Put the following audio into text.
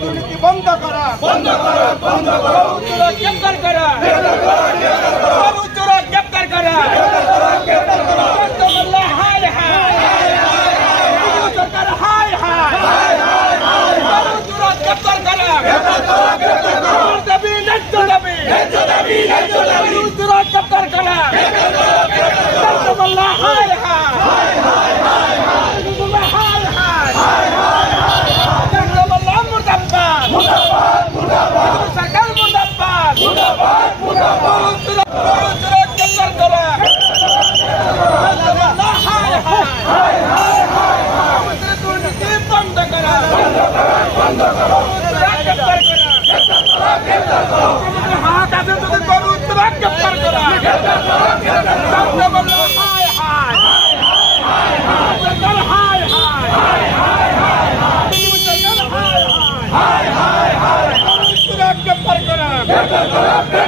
দুর্নীতি বন্ধ করা, বন্ধ করা, বন্ধ করা, গ্রেফতার করা, গ্রেফতার করা, গ্রেফতার করা, হায় হায় সরকার, হায় হায় গ্রেফতার করা, গ্রেফতার করা, দাবি ন্যায্য দাবি, ন্যায্য দাবি, ন্যায্য দাবি, গ্রেফতার করা, হায় হায় सरकार मुर्दाबाद, मुर्दाबाद, मुर्दाबाद, ग्रेफतार करा, हाय हाय दुर्नीति बंद करा, बंद करो, ग्रेफतार करा, ग्रेफतार करो, हाथ आगे तो करो, ग्रेफतार करा, हाय हाय सरकार, हाय हाय हाय हाय ग्रेफतार करा, ग्रेफतार करा,